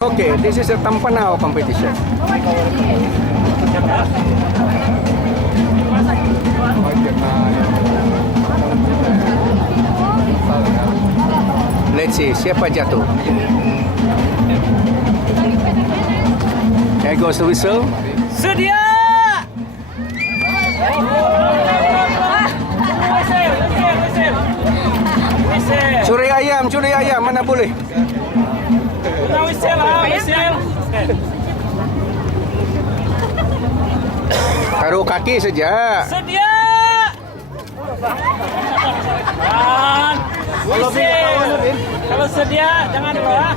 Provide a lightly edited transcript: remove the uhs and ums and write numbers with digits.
Okay, this is a Tampanao competition. Let's see, siapa jatuh? There goes the whistle. Sedia! Curi ayam, mana boleh? Taruh kaki saja. Sedia! Kalau sedia, jangan dulu ya.